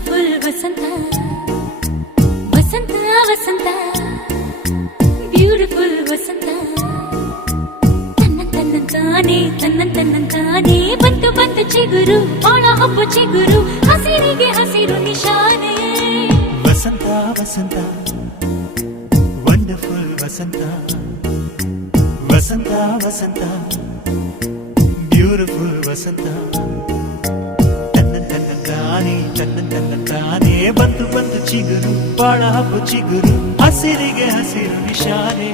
beautiful ವಸಂತ ವಸಂತ ವಸಂತ beautiful ವಸಂತ ತನ್ನಂತಾನೆ ಬಂತು ಬಂತು ಚಿಗುರು ಬಾಳ ಹಬ್ಬ ಚಿಗುರು ಹಸಿರಿಗೆ ಹಸಿರು ನಿಶಾನೆ ವಸಂತ ವಸಂತ ವಂಡರ್ಫುಲ್ ವಸಂತ ವಸಂತ ವಸಂತ ಬ್ಯೂಟಿಫುಲ್ ವಸಂತ ತನ್ನಂತಾನೆ ಬಂತು ಬಂತು ಚಿಗುರು ಬಾಳ ಹಬ್ಬ ಚಿಗುರು ಹಸಿರಿಗೆ ಹಸಿರು ನಿಶಾನೆ